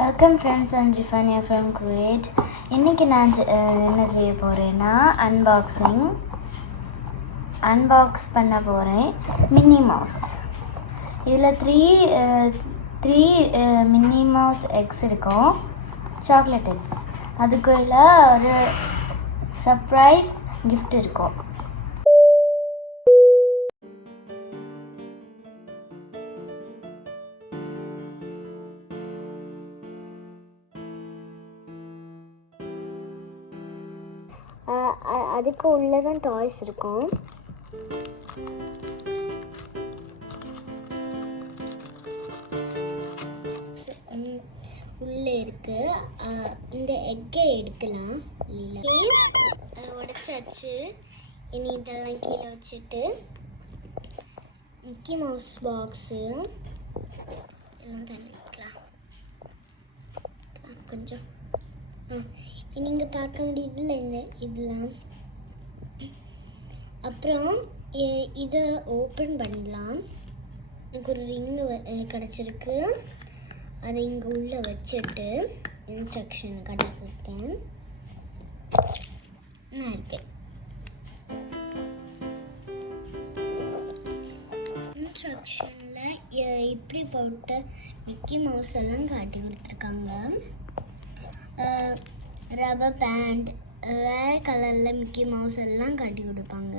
Welcome friends, I'm Jifaniya from Kuwait. இன்றைக்கி நான் என்ன செய்ய போகிறேன்னா அன்பாக்ஸ் பண்ண போகிறேன் மின்னி மவுஸ். இதில் த்ரீ மின்னி மவுஸ் எக்ஸ் இருக்கும், சாக்லேட் எக்ஸ். அதுக்குள்ளே ஒரு சர்ப்ரைஸ் கிஃப்ட் இருக்கும். அதுக்கு உள்ளே தான் டாய்ஸ் இருக்கும். உள்ளே இருக்கு. இந்த எக்கை எடுக்கலாம். உடைச்சாச்சு. இனி இதெல்லாம் கீழே வச்சுட்டு மிக்கி மவுஸ் பாக்ஸு எல்லாம் தண்ணி வைக்கலாம். கொஞ்சம் நீங்கள் பார்க்க முடியுதுல்ல இதெல்லாம். அப்புறம் இதை ஓப்பன் பண்ணலாம். எனக்கு ஒரு ரிங்கு கிடச்சிருக்கு. அதை இங்கே உள்ளே வச்சுட்டு இன்ஸ்ட்ரக்ஷன் கடை கொடுத்தேன். நான் இருக்கேன். இன்ஸ்ட்ரக்ஷனில் இப்படி போட்ட மிக்கி மவுஸ் எல்லாம் காட்டி கொடுத்துருக்காங்க. ரப்பர் பேண்ட், வேறு கலரில் மிக்கி மவுஸ் எல்லாம் காட்டி கொடுப்பாங்க.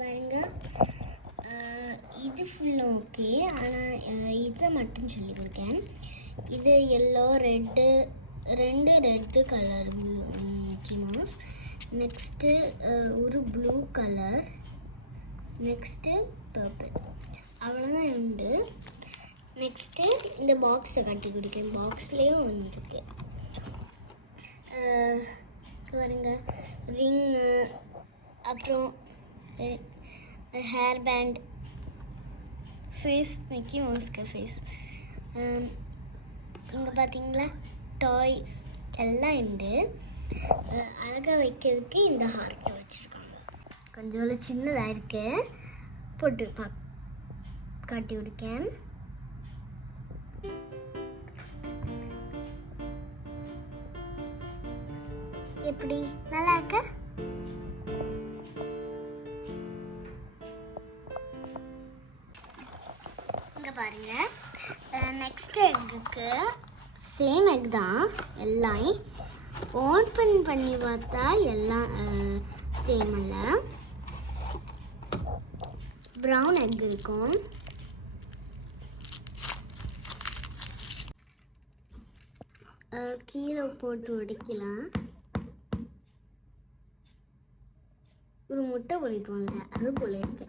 பாருங்க, இது ஃபுல்லாக ஓகே. ஆனால் இதை மட்டும் சொல்லி கொடுக்கேன். இது yellow, red colour Mickey mouse. Next ஒரு ப்ளூ கலர், நெக்ஸ்ட்டு பர்பிள். அவ்வளோதான் உண்டு. நெக்ஸ்ட்டு இந்த பாக்ஸை கட்டி கொடுக்கேன். பாக்ஸ்லேயும் ஒன்று இருக்கு. பாருங்க, ரிங்கு, அப்புறம் ஹேர் பேண்ட், ஃபேஸ், மிக்கி மவுஸ்க்கு ஃபேஸ். இங்கே பார்த்தீங்களா டாய்ஸ் எல்லாம் உண்டு. அழகாக வைக்கிறதுக்கு இந்த ஹார்ட்டை வச்சுருக்காங்க. கொஞ்சம் சின்னதாக இருக்கு. போட்டு காட்டி கொடுக்கேன். எப்படி நல்லா இருக்கு? இங்க பாருங்க, நெக்ஸ்ட் எக்குக்கு சேம் எக் தான். எல்லாம் ஓப்பன் பண்ணி பார்த்தா எல்லாம் சேம் அல்ல. ப்ரௌன் எக் இருக்கும். கீழே போட்டு உடைக்கலாம். ஒரு முட்டை பொறிக்குவாங்க, அது போல இருக்கு.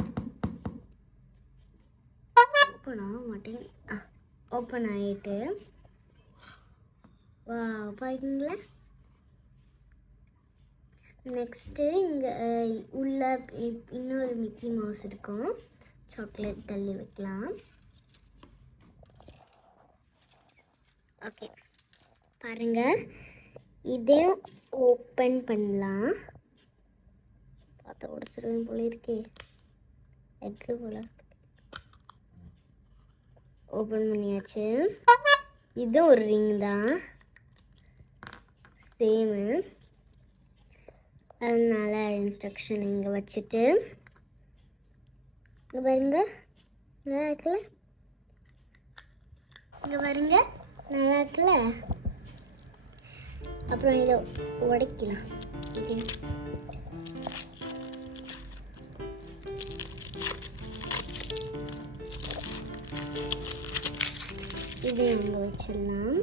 ஓப்பன் ஆக மாட்டேன். ஓப்பன் ஆகிட்டு வா பாருங்களா. நெக்ஸ்ட்டு இங்கே உள்ள இன்னொரு மிக்கி மவுஸ் இருக்கும். சாக்லேட் தள்ளி வைக்கலாம். ஓகே பாருங்க, இதையும் ஓப்பன் பண்ணலாம். பார்த்தா உடச்சிருவேன் போல இருக்கே, எக்கு போல. ஓப்பன் பண்ணியாச்சு. இது ஒரு ரிங் தான், சேமு. அதனால இன்ஸ்ட்ரக்ஷன் இங்கே வச்சுட்டு இங்கே பாருங்க, நல்லா இருக்குல்ல? இங்கே பாருங்க, நல்லா இருக்குல்ல? அப்புறம் இதை உடைக்கலாம். இதை அங்கே வச்சிடலாம்.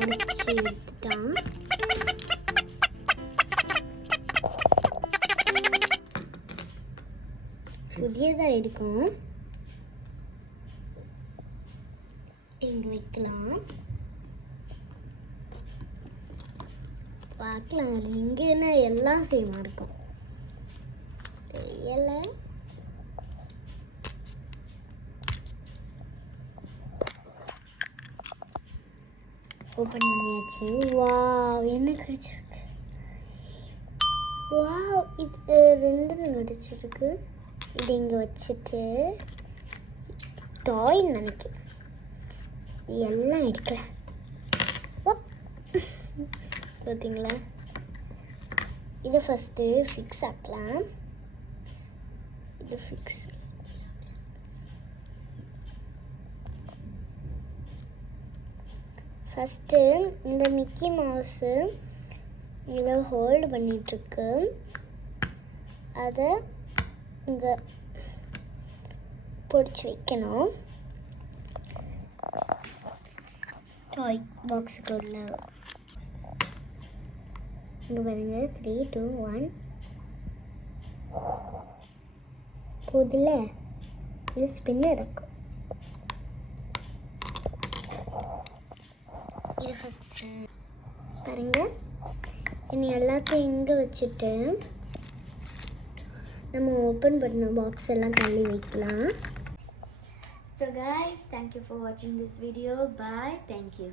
உடைச்சி எடுத்துட்டான். புதியதாக இருக்கும். இங்கே வைக்கலாம். பார்க்கலாம், இங்கேன்னா எல்லாம் சேமாக இருக்கும். தெரியலை. ஓப்பன் பண்ணியாச்சு. வாவ், என்ன கிடைச்சிருக்கு? வாவ், இது ரெண்டுன்னு கிடைச்சிருக்கு. இது இங்கே வச்சுட்டு டாய்ன்னு நினைக்கிறேன். எல்லாம் எடுக்கல. பார்த்தீங்களா? இது ஃபஸ்ட்டு ஃபிக்ஸ் ஆக்கலாம். இது ஃபிக்ஸ். ஃபஸ்ட்டு இந்த மிக்கி மவுஸு இதை ஹோல்டு பண்ணிகிட்ருக்கு. அதை இங்கே பிடிச்சி வைக்கணும். டாய் பாக்ஸுக்கு உள்ள இங்கே பாருங்க. 3, 2, 1 போதில் இது ஸ்பின்னர் இருக்கும். இது ஃபஸ்ட்டு பாருங்கள். இனி எல்லாத்தையும் இங்கே வச்சுட்டு நம்ம ஓப்பன் பண்ண பாக்ஸ் எல்லாம் தள்ளி வைக்கலாம். So guys, thank you for watching this video. Bye. Thank you.